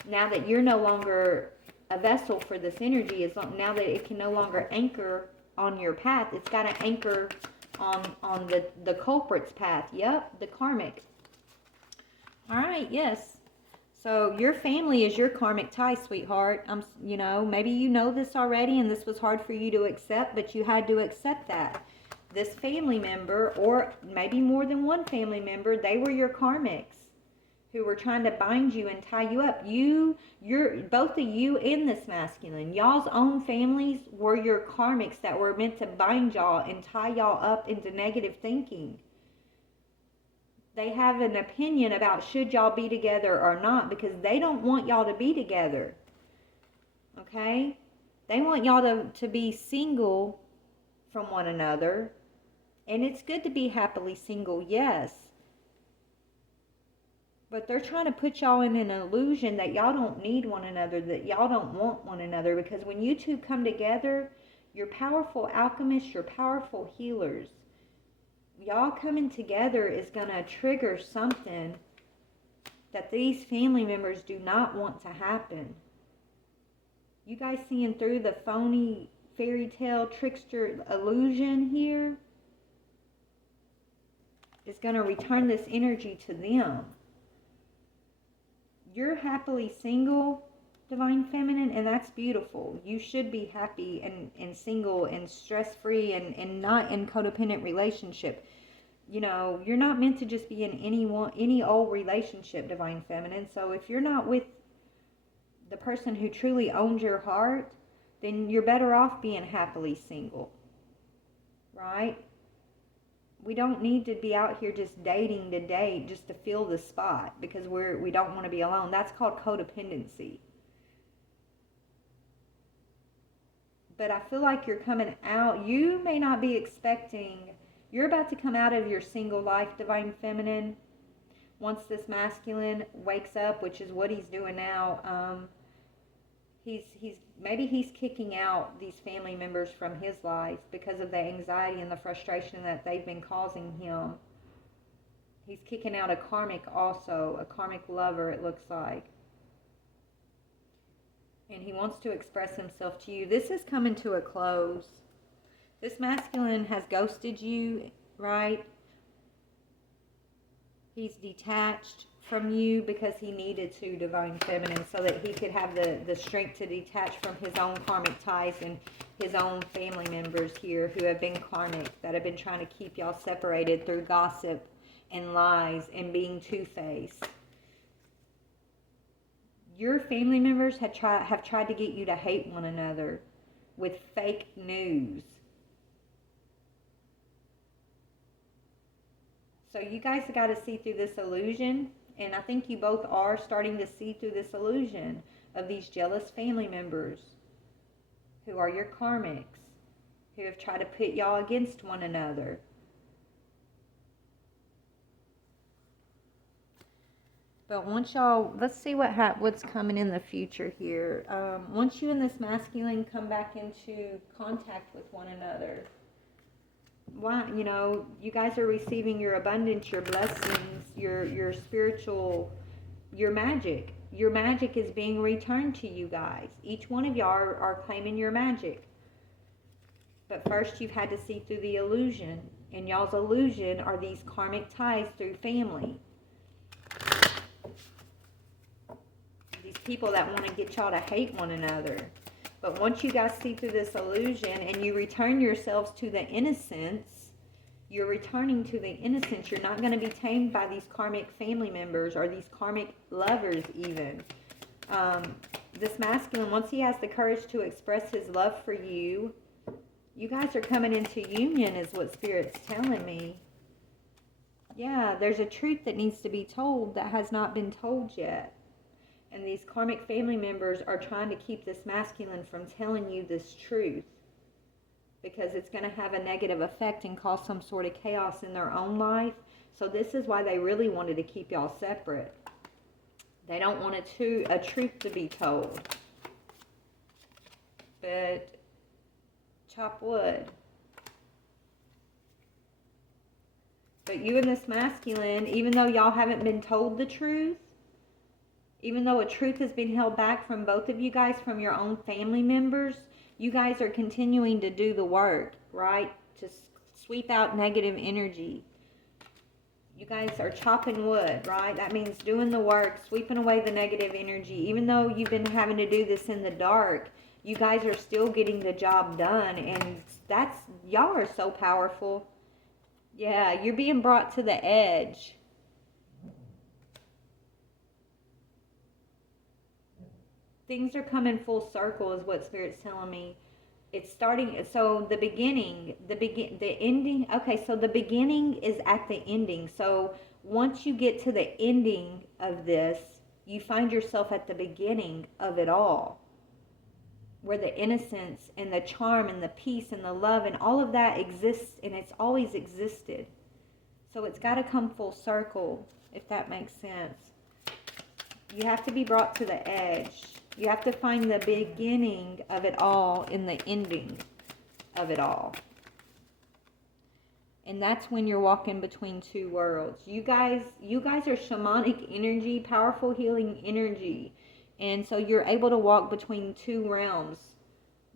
Now that you're no longer a vessel for this energy, now that it can no longer anchor on your path, it's got to anchor on the culprit's path. Yep, the karmic. All right, yes. So your family is your karmic tie, sweetheart. Maybe you know this already and this was hard for you to accept, but you had to accept that. This family member, or maybe more than one family member, they were your karmics who were trying to bind you and tie you up. Both of you and this masculine, y'all's own families were your karmics that were meant to bind y'all and tie y'all up into negative thinking. They have an opinion about should y'all be together or not, because they don't want y'all to be together. Okay? They want y'all to be single from one another. And it's good to be happily single, yes. But they're trying to put y'all in an illusion that y'all don't need one another, that y'all don't want one another. Because when you two come together, you're powerful alchemists, you're powerful healers. Y'all coming together is going to trigger something that these family members do not want to happen. You guys seeing through the phony fairy tale trickster illusion here is going to return this energy to them. You're happily single, Divine Feminine, and that's beautiful. You should be happy and single and stress-free and not in codependent relationship. You're not meant to just be in any old relationship, Divine Feminine. So if you're not with the person who truly owns your heart, then you're better off being happily single, right? We don't need to be out here just dating to date just to fill the spot because we don't want to be alone. That's called codependency. But I feel like you're coming out. You may not be expecting. You're about to come out of your single life, Divine Feminine. Once this masculine wakes up, which is what he's doing now, He's maybe he's kicking out these family members from his life because of the anxiety and the frustration that they've been causing him. He's kicking out a karmic also, a karmic lover, it looks like. And he wants to express himself to you. This is coming to a close. This masculine has ghosted you, right? He's detached from you because he needed to, Divine Feminine, so that he could have the strength to detach from his own karmic ties and his own family members here who have been karmic, that have been trying to keep y'all separated through gossip and lies and being two-faced. Your family members have tried to get you to hate one another with fake news. So you guys have got to see through this illusion, and I think you both are starting to see through this illusion of these jealous family members who are your karmics, who have tried to put y'all against one another. But once y'all, let's see what's coming in the future here. Once you and this masculine come back into contact with one another, why, you guys are receiving your abundance, your blessings, your spiritual, your magic. Your magic is being returned to you guys. Each one of y'all are claiming your magic. But first you've had to see through the illusion. And y'all's illusion are these karmic ties through family. These people that want to get y'all to hate one another. But once you guys see through this illusion and you return yourselves to the innocence, you're returning to the innocence. You're not going to be tamed by these karmic family members or these karmic lovers even. This masculine, once he has the courage to express his love for you, you guys are coming into union is what Spirit's telling me. Yeah, there's a truth that needs to be told that has not been told yet. And these karmic family members are trying to keep this masculine from telling you this truth because it's going to have a negative effect and cause some sort of chaos in their own life. So this is why they really wanted to keep y'all separate. They don't want a truth to be told. But chop wood. But you and this masculine, even though y'all haven't been told the truth, even though a truth has been held back from both of you guys, from your own family members, you guys are continuing to do the work, right? To sweep out negative energy. You guys are chopping wood, right? That means doing the work, sweeping away the negative energy. Even though you've been having to do this in the dark, you guys are still getting the job done. And y'all are so powerful. Yeah, you're being brought to the edge. Things are coming full circle is what Spirit's telling me. It's starting, so the ending, okay, so the beginning is at the ending. So once you get to the ending of this, you find yourself at the beginning of it all, where the innocence and the charm and the peace and the love and all of that exists, and it's always existed. So it's got to come full circle, if that makes sense. You have to be brought to the edge. You have to find the beginning of it all in the ending of it all. And that's when you're walking between two worlds. You guys are shamanic energy, powerful healing energy. And so you're able to walk between two realms,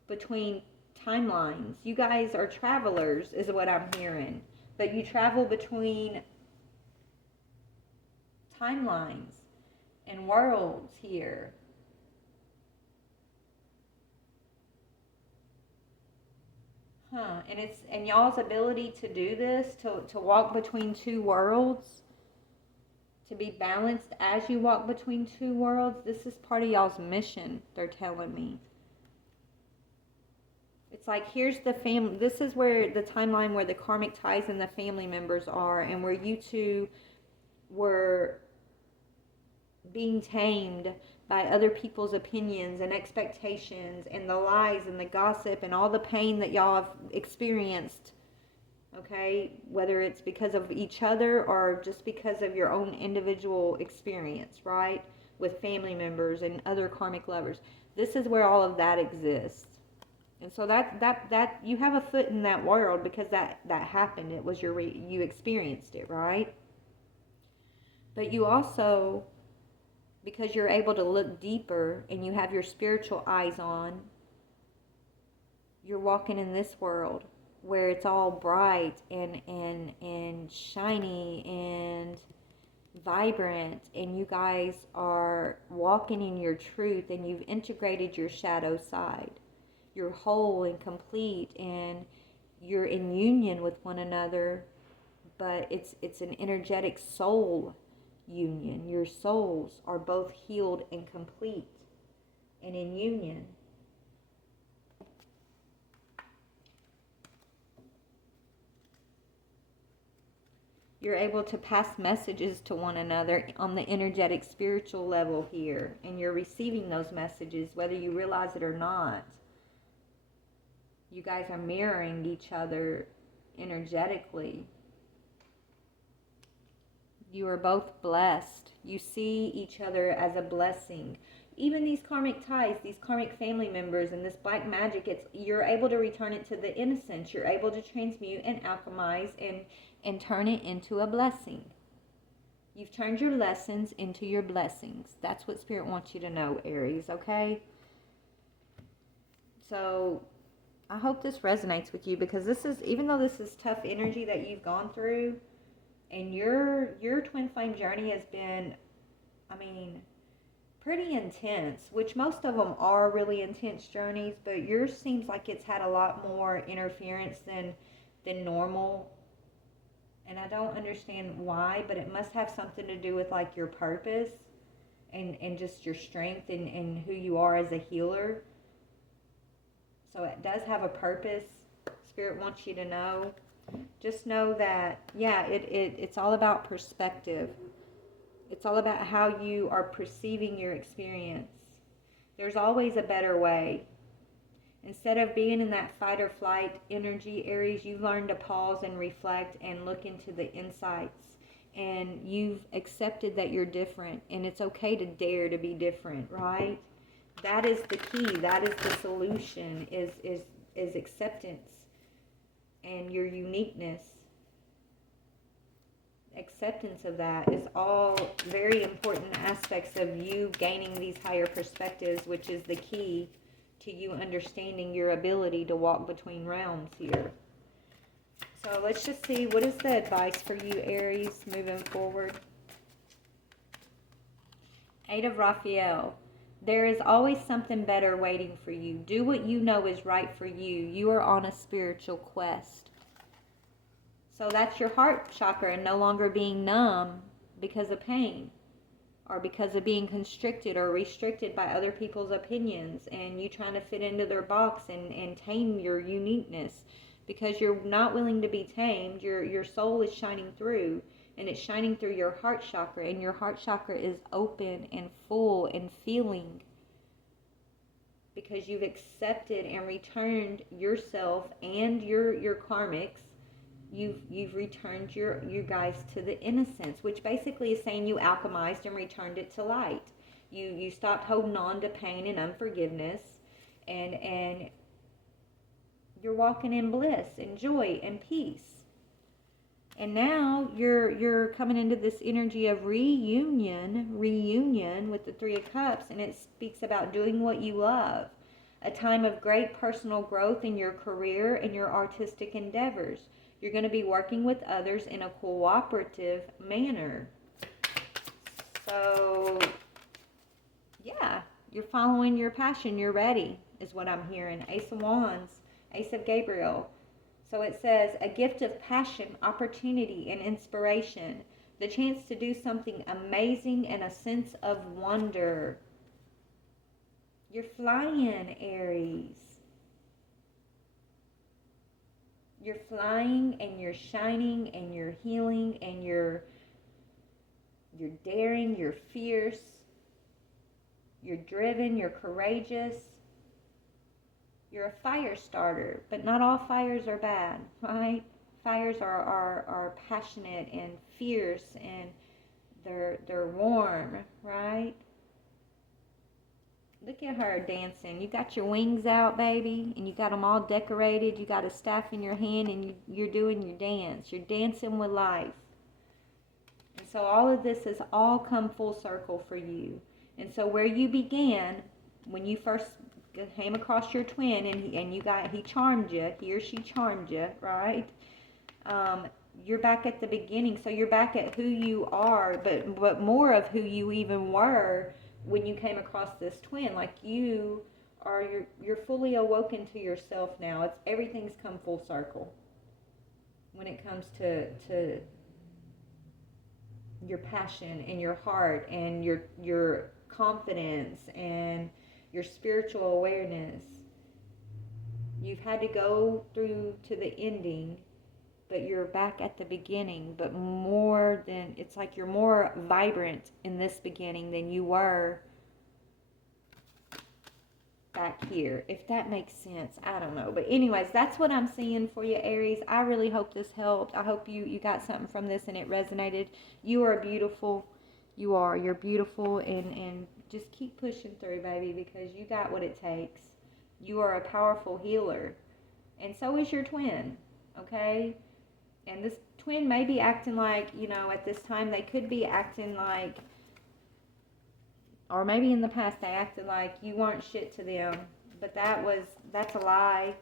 between timelines. You guys are travelers, is what I'm hearing. But you travel between timelines and worlds here. And y'all's ability to do this, to walk between two worlds, to be balanced as you walk between two worlds, this is part of y'all's mission, they're telling me. It's like, here's the family, this is where the timeline where the karmic ties and the family members are, and where you two were being tamed by other people's opinions and expectations and the lies and the gossip and all the pain that y'all have experienced, okay? Whether it's because of each other or just because of your own individual experience, right? with family members and other karmic lovers. This is where all of that exists. And so that you have a foot in that world because that happened. It was you experienced it, right? But you also, because you're able to look deeper and you have your spiritual eyes on, you're walking in this world where it's all bright and shiny and vibrant, and you guys are walking in your truth, and you've integrated your shadow side. You're whole and complete, and you're in union with one another, but it's an energetic soul union. Your souls are both healed and complete and in union. You're able to pass messages to one another on the energetic spiritual level here, and you're receiving those messages whether you realize it or not. You guys are mirroring each other energetically. You are both blessed. You see each other as a blessing. Even these karmic ties, these karmic family members, and this black magic, you're able to return it to the innocence. You're able to transmute and alchemize and turn it into a blessing. You've turned your lessons into your blessings. That's what Spirit wants you to know, Aries, okay? So I hope this resonates with you, because this is, even though this is tough energy that you've gone through, and your twin flame journey has been, I mean, pretty intense, which most of them are really intense journeys, but yours seems like it's had a lot more interference than normal. And I don't understand why, but it must have something to do with like your purpose and just your strength and who you are as a healer. So it does have a purpose. Spirit wants you to know. Just know that, yeah, it's all about perspective. It's all about how you are perceiving your experience. There's always a better way. Instead of being in that fight or flight energy, Aries, you've learned to pause and reflect and look into the insights. And you've accepted that you're different. And it's okay to dare to be different, right? That is the key. That is the solution, is acceptance and your uniqueness. Acceptance of that is all very important aspects of you gaining these higher perspectives, which is the key to you understanding your ability to walk between realms here. So let's just see, what is the advice for you, Aries, moving forward? Eight of Raphael. There is always something better waiting for you. Do what you know is right for you. You are on a spiritual quest. So that's your heart chakra, and no longer being numb because of pain or because of being constricted or restricted by other people's opinions, and you trying to fit into their box and tame your uniqueness because you're not willing to be tamed. Your soul is shining through, and it's shining through your heart chakra, and your heart chakra is open and full and feeling because you've accepted and returned yourself and your karmics. You've returned you guys to the innocence, which basically is saying you alchemized and returned it to light. You stopped holding on to pain and unforgiveness, and you're walking in bliss and joy and peace. And now you're coming into this energy of reunion with the Three of Cups, and it speaks about doing what you love. A time of great personal growth in your career and your artistic endeavors. You're going to be working with others in a cooperative manner. So, yeah, you're following your passion. You're ready, is what I'm hearing. Ace of Wands, Ace of Gabriel. So it says, a gift of passion, opportunity, and inspiration. The chance to do something amazing and a sense of wonder. You're flying, Aries. You're flying, and you're shining, and you're healing, and you're daring, you're fierce, you're driven, you're courageous. You're a fire starter, but not all fires are bad, right? Fires are passionate and fierce, and they're warm, right? at her dancing. You got your wings out, baby, and you got them all decorated. You got a staff in your hand, and you're doing your dance. You're dancing with life. And so all of this has all come full circle for you. And so where you began, when you first came across your twin, and he charmed you, he or she charmed you, right? You're back at the beginning, so you're back at who you are, but more of who you even were when you came across this twin. Like you're fully awoken to yourself now. Everything's come full circle when it comes to your passion and your heart and your confidence and your spiritual awareness. You've had to go through to the ending, but you're back at the beginning. But it's like you're more vibrant in this beginning than you were back here, if that makes sense. I don't know, but anyways, that's what I'm seeing for you, Aries. I really hope this helped. I hope you got something from this and it resonated. You are beautiful. You're beautiful, and just keep pushing through, baby, because you got what it takes. You are a powerful healer, and so is your twin, okay? And this twin may be acting like, at this time they could be acting like, or maybe in the past they acted like you weren't shit to them, but that's a lie.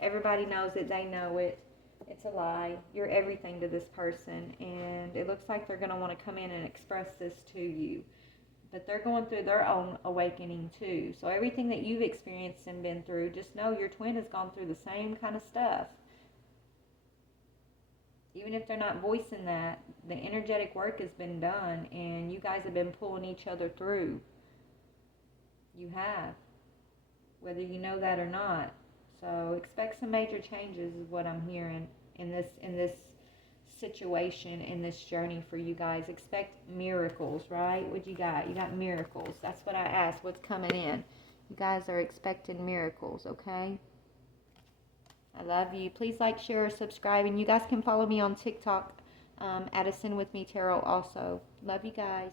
Everybody knows it, they know it. It's a lie. You're everything to this person, and it looks like they're going to want to come in and express this to you. But they're going through their own awakening too. So everything that you've experienced and been through, just know your twin has gone through the same kind of stuff. Even if they're not voicing that, the energetic work has been done, and you guys have been pulling each other through. You have, whether you know that or not. So expect some major changes is what I'm hearing in this situation, in this journey for you guys. Expect miracles, right? What you got? You got miracles. That's what I asked. What's coming in? You guys are expecting miracles, okay? I love you. Please like, share, or subscribe. And you guys can follow me on TikTok, Addison with me Tarot also. Love you guys.